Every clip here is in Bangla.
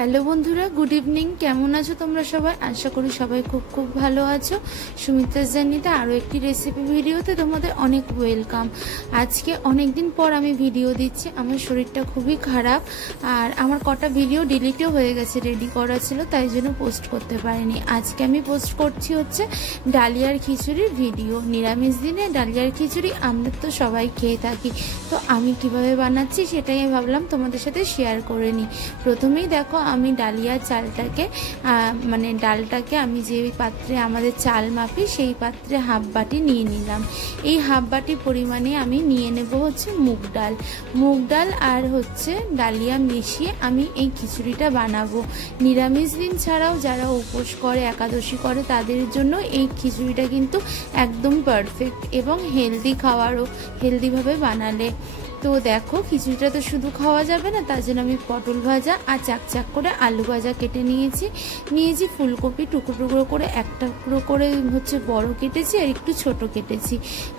হ্যালো বন্ধুরা, গুড ইভিনিং। কেমন আছো তোমরা সবাই? আশা করি সবাই খুব খুব ভালো আছো। সুমিত্রাস জার্নিতে আরও একটি রেসিপি ভিডিওতে তোমাদের অনেক ওয়েলকাম। আজকে অনেক দিন পর আমি ভিডিও দিচ্ছি। আমার শরীরটা খুবই খারাপ আর আমার কটা ভিডিও ডিলিটও হয়ে গেছে, রেডি করা ছিল, তাই জন্য পোস্ট করতে পারিনি। আজকে আমি পোস্ট করছি হচ্ছে ডালিয়ার খিচুড়ির ভিডিও। নিরামিষ দিনে ডালিয়ার খিচুড়ি আমরা তো সবাই খেয়ে থাকি, তো আমি কিভাবে বানাচ্ছি সেটাই ভাবলাম তোমাদের সাথে শেয়ার করে নিই। প্রথমেই দেখো, আমি ডালিয়ার চালটাকে ডালটাকে আমি যে পাত্রে আমাদের চাল মাপি সেই পাত্রে হাফ বাটি নিয়ে নিলাম। এই হাফ বাটি পরিমাণে আমি নিয়ে নেব হচ্ছে মুগ ডাল আর হচ্ছে ডালিয়া মিশিয়ে আমি এই খিচুড়িটা বানাবো। নিরামিষ দিন ছাড়াও যারা উপোস করে, একাদশী করে, তাদের জন্য এই খিচুড়িটা কিন্তু একদম পারফেক্ট এবং হেলদিভাবে বানালে। তো দেখো, খিচুড়িটা তো শুধু খাওয়া যাবে না, তার জন্য আমি পটল ভাজা আর চাক করে আলু ভাজা কেটে নিয়েছি ফুলকপি টুকরো টুকরো করে, একটা টুকরো করে হচ্ছে বড় কেটেছি আর একটু ছোট কেটেছি।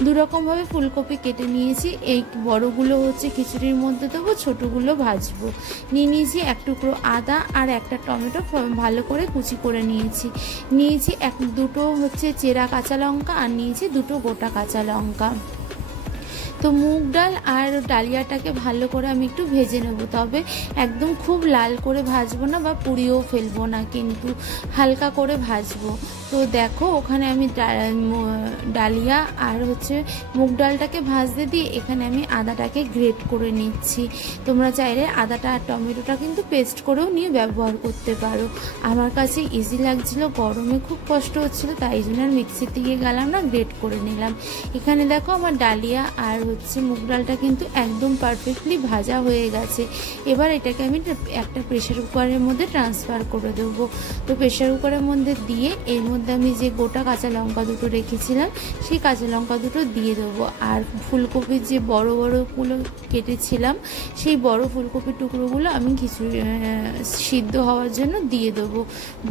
দুরকমভাবে ফুলকপি কেটে নিয়েছি। এই বড়গুলো হচ্ছে খিচুড়ির মধ্যে দেবো, ছোটোগুলো ভাজবো। নিয়েছি এক টুকরো আদা আর একটা টমেটো ভালো করে কুচি করে নিয়েছি দুটো হচ্ছে চেরা কাঁচা লঙ্কা আর নিয়েছি দুটো গোটা কাঁচা লঙ্কা। তো মুগ ডাল আর ডালিয়াটাকে ভালো করে আমি একটু ভেজে নেব, তবে একদম খুব লাল করে ভাজবো না বা পুড়িয়েও ফেলবো না, কিন্তু হালকা করে ভাজবো। তো দেখো, ওখানে আমি ডালিয়া আর হচ্ছে মুগ ডালটাকে ভাজতে দিয়ে এখানে আমি আদাটাকে গ্রেট করে নিচ্ছি। তোমরা চাইলে আদাটা আর টমেটোটা কিন্তু পেস্ট করেও নিয়ে ব্যবহার করতে পারো। আমার কাছে ইজি লাগছিল, গরমে খুব কষ্ট হচ্ছিল, তাই জন্য আর মিক্সির দিকে গেলাম না, গ্রেট করে নিলাম। এখানে দেখো, আমার ডালিয়া আর হচ্ছে মুগ ডালটা কিন্তু একদম পারফেক্টলি ভাজা হয়ে গেছে। এবার এটাকে আমি একটা প্রেশার কুকারের মধ্যে ট্রান্সফার করে দেবো। তো প্রেশার কুকারের মধ্যে দিয়ে এর মধ্যে আমি যে গোটা কাঁচা লঙ্কা দুটো রেখেছিলাম সেই কাঁচা লঙ্কা দুটো দিয়ে দেবো, আর ফুলকপির যে বড়গুলো কেটেছিলাম সেই বড় ফুলকপির টুকরোগুলো আমি সিদ্ধ হওয়ার জন্য দিয়ে দেবো।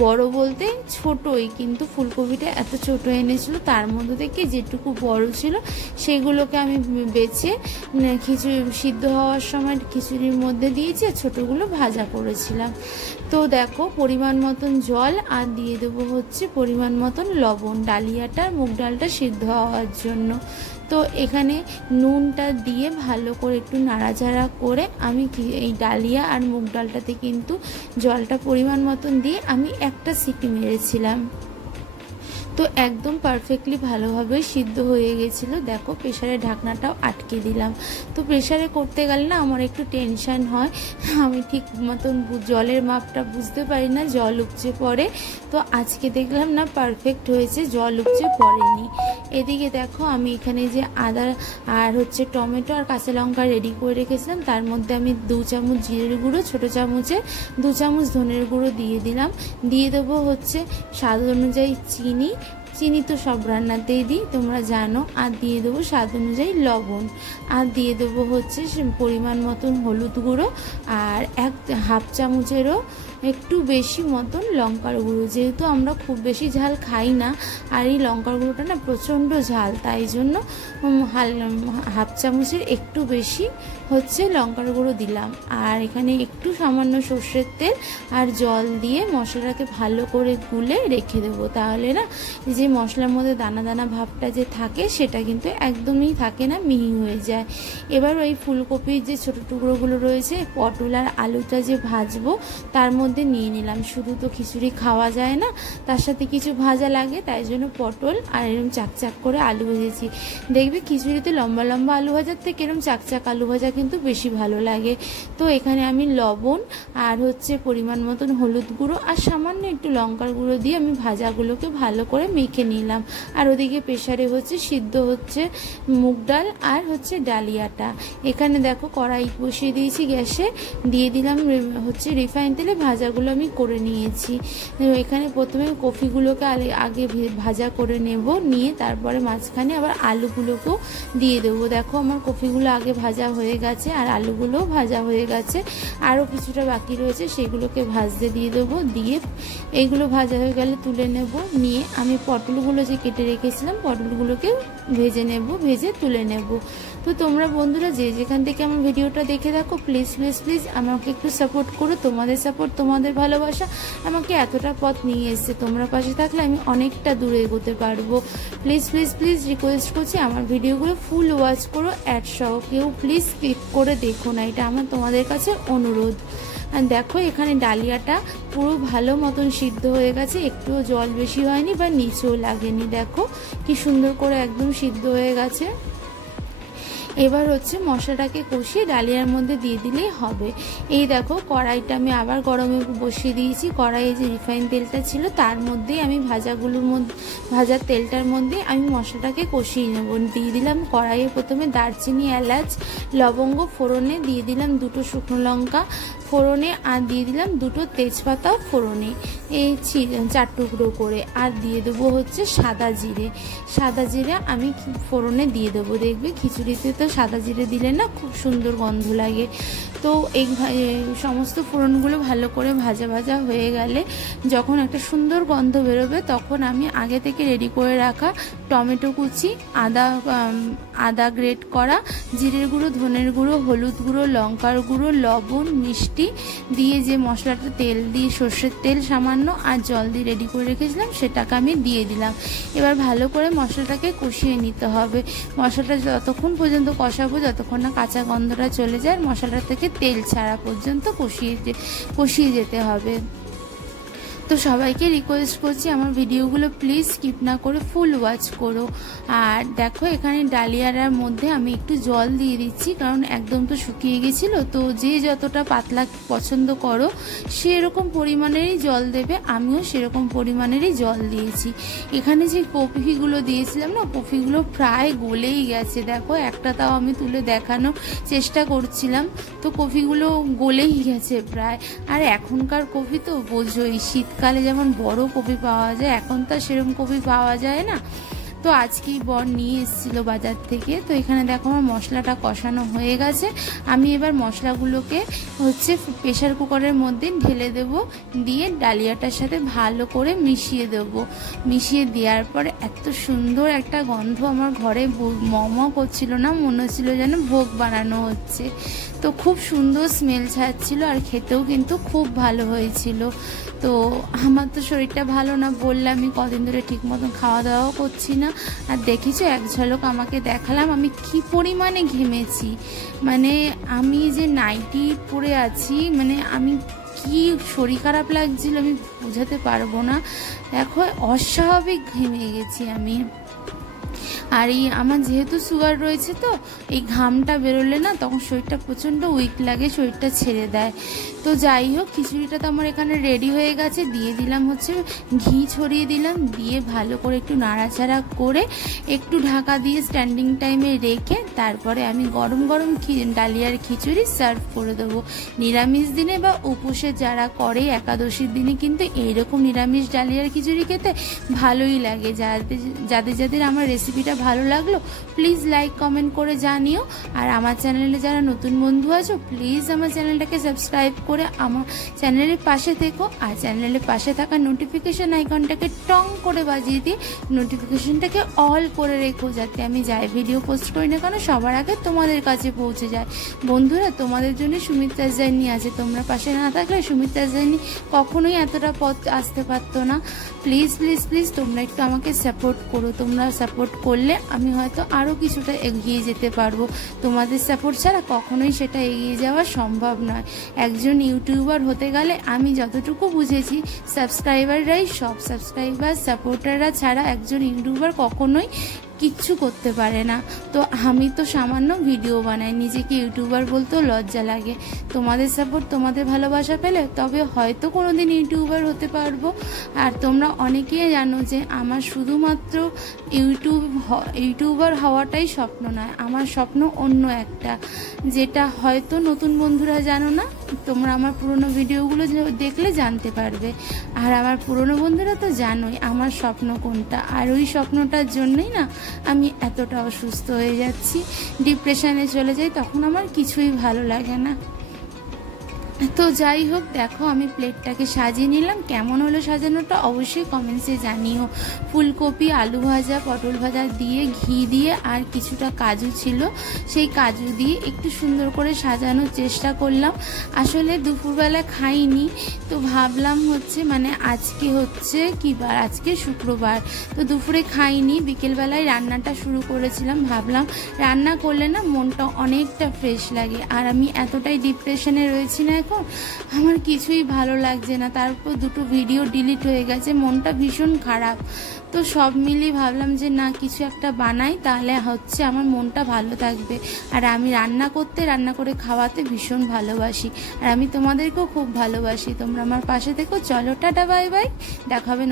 বড় বলতে ছোটই, কিন্তু ফুলকপিটা এত ছোট এনেছিল, তার মধ্যে থেকে যেটুকু বড় ছিল সেগুলোকে আমি বেছে সিদ্ধ হওয়ার সময় খিচুড়ির মধ্যে দিয়েছি আর ছোটোগুলো ভাজা করেছিলাম। তো দেখো, পরিমাণ মতন জল আর দিয়ে দেবো হচ্ছে পরিমাণ মতন লবণ, ডালিয়াটা মুগ ডালটা সিদ্ধ হওয়ার জন্য। তো এখানে নুনটা দিয়ে ভালো করে একটু নাড়াচাড়া করে আমি এই ডালিয়া আর মুগ ডালটাতে কিন্তু জলটা পরিমাণ মতন দিয়ে আমি একটা সিটি মেরেছিলাম। তো একদম পারফেক্টলি ভালোভাবে সিদ্ধ হয়ে গেছিলো। দেখো, প্রেশারের ঢাকনাটাও আটকে দিলাম। তো প্রেশারে করতে গেলে না আমার একটু টেনশান হয়, আমি ঠিক মতন জলের মাপটা বুঝতে পারি না, জল উপচে পড়ে। তো আজকে দেখলাম না পারফেক্ট হয়েছে, জল উপচে পড়েনি। এদিকে দেখো, আমি এখানে যে আদা আর হচ্ছে টমেটো আর কাঁচা লঙ্কা রেডি করে রেখেছিলাম, তার মধ্যে আমি 2 চামচ জিরের গুঁড়ো, ছোটো চামচে 2 চামচ ধনের গুঁড়ো দিয়ে দিলাম। দিয়ে দেবো হচ্ছে স্বাদ অনুযায়ী চিনি তো সব রান্নাতেই দিই, তোমরা জানো। আর দিয়ে দেবো স্বাদ অনুযায়ী লবণ, আর দিয়ে দেবো হচ্ছে পরিমাণ মতন হলুদ গুঁড়ো, আর হাফ চামচেরও একটু বেশি মতন লঙ্কার গুঁড়ো। যেহেতু আমরা খুব বেশি ঝাল খাই না, আর এই লঙ্কার গুঁড়োটা না প্রচণ্ড ঝাল, তাই জন্য হাফ চামচের একটু বেশি হচ্ছে লঙ্কার গুঁড়ো দিলাম। আর এখানে একটু সামান্য সর্ষের তেল আর জল দিয়ে মশলাটাকে ভালো করে গুলে রেখে দেবো। তাহলে না যে মশলার মধ্যে দানা দানা ভাবটা যে থাকে সেটা কিন্তু একদমই থাকে না, মিহি হয়ে যায়। এবার ওই ফুলকপির যে ছোটো টুকরোগুলো রয়েছে, পটল আর আলুটা যে ভাজবো তার মধ্যে নিয়ে নিলাম। শুধু তো খিচুড়ি খাওয়া যায় না, তার সাথে কিছু ভাজা লাগে, তাই জন্য পটল আর এরকম চাক করে আলু ভেজেছি। দেখবে খিচুড়িতে লম্বা লম্বা আলু ভাজার থেকে এরকম চাক আলু ভাজা কিন্তু বেশি ভালো লাগে। তো এখানে আমি লবণ আর হচ্ছে পরিমাণ মতন হলুদ গুঁড়ো আর সামান্য একটু লঙ্কার গুঁড়ো দিয়ে আমি ভাজাগুলোকে ভালো করে মেখে নিলাম। আর ওদিকে প্রেশারে হচ্ছে সিদ্ধ হচ্ছে মুগ ডাল আর হচ্ছে ডালিয়াটা। এখানে দেখো, কড়াই বসিয়ে দিয়েছি গ্যাসে, দিয়ে দিলাম হচ্ছে রিফাইন তেলে ভাজাগুলো আমি করে নিয়েছি। এখানে প্রথমে কফিগুলোকে আগে ভাজা করে নিয়ে তারপরে মাঝখানে আবার আলুগুলোকেও দিয়ে দেবো। দেখো, আমার কফিগুলো আগে ভাজা হয়ে গেছে আর আলুগুলোও ভাজা হয়ে গেছে, আরও কিছুটা বাকি রয়েছে, সেগুলোকে ভাজতে দিয়ে দেবো। দিয়ে এইগুলো ভাজা হয়ে গেলে তুলে নেব। নিয়ে আমি পটলগুলো যে কেটে রেখেছিলাম পটলগুলোকে ভেজে নেব, ভেজে তুলে নেব। তো তোমরা বন্ধুরা যে যেখান থেকে আমার ভিডিওটা দেখে দেখো প্লিজ প্লিজ প্লিজ আমাকে একটু সাপোর্ট করো। তোমাদের সাপোর্ট, তোমাদের ভালোবাসা আমাকে এতটা পথ নিয়ে এসছে। তোমরা পাশে থাকলে আমি অনেকটা দূরে এগোতে পারবো। প্লিজ প্লিজ প্লিজ রিকোয়েস্ট করছি আমার ভিডিওগুলো ফুল ওয়াচ করো, অ্যাড সহ। কেউ প্লিজ স্কিপ করে দেখো না, এটা আমার তোমাদের কাছে অনুরোধ। আর দেখো এখানে ডালিয়াটা পুরো ভালো মতন সিদ্ধ হয়ে গেছে, একটুও জল বেশি হয়নি বা নিচেও লাগেনি। দেখো কি সুন্দর করে একদম সিদ্ধ হয়ে গেছে। এবার হচ্ছে মশলাটাকে কষিয়ে ডালিয়ার মধ্যে দিয়ে দিলেই হবে। এই দেখো কড়াইটা আমি আবার গরমে বসিয়ে দিয়েছি। কড়াইয়ে যে রিফাইন তেলটা ছিল তার মধ্যেই আমি ভাজার তেলটার মধ্যে আমি মশলাটাকে কষিয়ে নেব। দিয়ে দিলাম কড়াইয়ে প্রথমে দারচিনি, এলাচ, লবঙ্গ ফোড়নে, দিয়ে দিলাম 2টো শুকনো লঙ্কা ফোড়নে, আর দিয়ে দিলাম 2টো তেজপাতাও ফোড়নে, এই 4 টুকরো করে। আর দিয়ে দেবো হচ্ছে সাদা জিরে। সাদা জিরে আমি ফোড়নে দিয়ে দেবো। দেখবে খিচুড়িতে তো সাদা জিরে দিলে না খুব সুন্দর গন্ধ লাগে। তো এই সমস্ত ফোড়নগুলো ভালো করে ভাজা ভাজা হয়ে গেলে যখন একটা সুন্দর গন্ধ বেরোবে তখন আমি আগে থেকে রেডি করে রাখা টমেটো কুচি, আদা গ্রেট করা, জিরের গুঁড়ো, ধনের গুঁড়ো, হলুদ গুঁড়ো, লঙ্কার গুঁড়ো, লবণ, মিষ্টি দিয়ে যে মশলাটা তেল দিয়ে সর্ষের তেল সামান্য আর জল দিয়ে রেডি করে রেখেছিলাম সেটাকে আমি দিয়ে দিলাম। এবার ভালো করে মশলাটাকে কষিয়ে নিতে হবে। মশলাটা যতক্ষণ পর্যন্ত কষাবো যতক্ষণ না কাঁচা গন্ধটা চলে যায়, মশলাটা থেকে তেল ছাড়া পর্যন্ত কষিয়ে যেতে হবে। তো সবাইকে রিকোয়েস্ট করছি আমার ভিডিওগুলো প্লিজ স্কিপ না করে ফুল ওয়াচ করো। আর দেখো এখানে ডালিয়ার মধ্যে আমি একটু জল দিয়ে দিচ্ছি, কারণ একদম তো শুকিয়ে গেছিলো। তো যে যতটা পাতলা পছন্দ করো সেরকম পরিমাণেরই জল দেবে, আমিও সেরকম পরিমাণেরই জল দিয়েছি। এখানে যে কফিগুলো দিয়েছিলাম না, কফিগুলো প্রায় গলেই গেছে। দেখো একটা তাও আমি তুলে দেখানোর চেষ্টা করছিলাম, তো কফিগুলো গলেই গেছে প্রায়। আর এখনকার কফি তো বোঝোই, শীতকালে যেমন বড় কপি পাওয়া যায়, এখন তো সেরকম কপি পাওয়া যায় না। তো আজকেই বর নিয়ে এসেছিল বাজার থেকে। তো এখানে দেখো আমার মশলাটা কষানো হয়ে গেছে। আমি এবার মশলাগুলোকে হচ্ছে প্রেশার কুকারের মধ্যে ঢেলে দেব, দিয়ে ডালিয়াটার সাথে ভালো করে মিশিয়ে দেব। মিশিয়ে দেওয়ার পরে এত সুন্দর একটা গন্ধ আমার ঘরে মম করছিল না, মনে হচ্ছিল যেন ভোগ বানানো হচ্ছে। তো খুব সুন্দর স্মেল ছাড়ছিল আর খেতেও কিন্তু খুব ভালো হয়েছিল। তো আমার তো শরীরটা ভালো না, বললাম আমি কদিন ধরে ঠিক মতন খাওয়া দাওয়াও করছি না। আর দেখেছো এক ঝলক আমাকে দেখালাম আমি কি পরিমাণে ঘেমেছি। মানে আমি যে নাইটি পরে আছি, মানে আমি কি শরীর খারাপ লাগছিল আমি বোঝাতে পারবো না। দেখো অস্বাভাবিক ঘেমে গেছি আমি। আর এই আমার যেহেতু সুগার রয়েছে তো এই ঘামটা বেরোলে না তখন শরীরটা প্রচণ্ড উইক লাগে, শরীরটা ছেড়ে দেয়। তো যাই হোক খিচুড়িটা তো আমার এখানে রেডি হয়ে গেছে। দিয়ে দিলাম হচ্ছে ঘি ছড়িয়ে দিলাম, দিয়ে ভালো করে একটু নাড়াচাড়া করে একটু ঢাকা দিয়ে স্ট্যান্ডিং টাইমে রেখে তারপরে আমি গরম গরম ডালিয়ার খিচুড়ি সার্ভ করে দেবো। নিরামিষ দিনে বা উপোসে যারা করে একাদশীর দিনে কিন্তু এইরকম নিরামিষ ডালিয়ার খিচুড়ি খেতে ভালোই লাগে। যাদের যাদের আমার রেসিপিটা ভালো লাগলো প্লিজ লাইক কমেন্ট করে জানিও। আর আমার চ্যানেলে যারা নতুন বন্ধু আছো প্লিজ আমার চ্যানেলটাকে সাবস্ক্রাইব করে আমার চ্যানেলের পাশে থেকো। আর চ্যানেলের পাশে থাকা নোটিফিকেশান আইকনটাকে টং করে বাজিয়ে দিয়ে নোটিফিকেশানটাকে অল করে রেখো, যাতে আমি যাই ভিডিও পোস্ট করি না কেন সবার আগে তোমাদের কাছে পৌঁছে যায়। বন্ধুরা তোমাদের জন্য সুমিত্রা জার্নি আছে, তোমরা পাশে না থাকলে সুমিত্রা জার্নি কখনোই এতটা পথ আসতে পারতো না। প্লিজ প্লিজ প্লিজ তোমরা একটু আমাকে সাপোর্ট করো। তোমরা সাপোর্ট করলে আমি হয়তো আরও কিছুটা এগিয়ে যেতে পারবো। তোমাদের সাপোর্ট ছাড়া কখনোই সেটা এগিয়ে যাওয়া সম্ভব নয়। একজন ইউটিউবার হতে গেলে আমি যতটুকু বুঝেছি সাবস্ক্রাইবাররাই সব, সাবস্ক্রাইবার সাপোর্টাররা ছাড়া একজন ইউটিউবার কখনোই কিচ্ছু করতে পারে না। তো আমি তো সামান্য ভিডিও বানাই, নিজেকে ইউটিউবার বলতেও লজ্জা লাগে। তোমাদের সাপোর্ট তোমাদের ভালোবাসা পেলে তবে হয়তো কোনো দিন ইউটিউবার হতে পারবো। আর তোমরা অনেকেই জানো যে আমার শুধুমাত্র ইউটিউবার হওয়াটাই স্বপ্ন নয়, আমার স্বপ্ন অন্য একটা, যেটা হয়তো নতুন বন্ধুরা জানো না। তোমরা আমার পুরনো ভিডিওগুলো দেখলে জানতে পারবে। আর আমার পুরনো বন্ধুরা তো জানোই আমার স্বপ্ন কোনটা। আর ওই স্বপ্নটার জন্যই না আমি এতটা অসুস্থ হয়ে যাচ্ছি, ডিপ্রেশনে চলে যাই, তখন আমার কিছুই ভালো লাগে না। তো যাই হোক, দেখো আমি প্লেটটাকে সাজিয়ে নিলাম। কেমন হলো সাজানোটা অবশ্যই কমেন্টসে জানিও। ফুলকপি, আলু ভাজা, পটল ভাজা দিয়ে, ঘি দিয়ে আর কিছুটা কাজু ছিল, সেই কাজু দিয়ে একটু সুন্দর করে সাজানোর চেষ্টা করলাম। আসলে দুপুরবেলা খাইনি, তো ভাবলাম আজকে হচ্ছে কি বার, আজকে শুক্রবার, তো দুপুরে খাইনি, বিকেলবেলায় রান্নাটা শুরু করেছিলাম। ভাবলাম রান্না করলে না মনটা অনেকটা ফ্রেশ লাগে, আর আমি এতটাই ডিপ্রেশনে রয়েছি না, এখন আমার কিছুই ভালো লাগছে না। তারপর দুটো ভিডিও ডিলিট হয়ে গেছে, মনটা ভীষণ খারাপ। তো সব মিলিয়ে ভাবলাম যে না, কিছু একটা বানাই, তাহলে আমার মনটা ভালো থাকবে। আর আমি রান্না করে খাওয়াতে ভীষণ ভালোবাসি, আর আমি তোমাদেরকেও খুব ভালোবাসি। তোমরা আমার পাশে থেকো। চলো, টাটা, বাই বাই, দেখা হবে।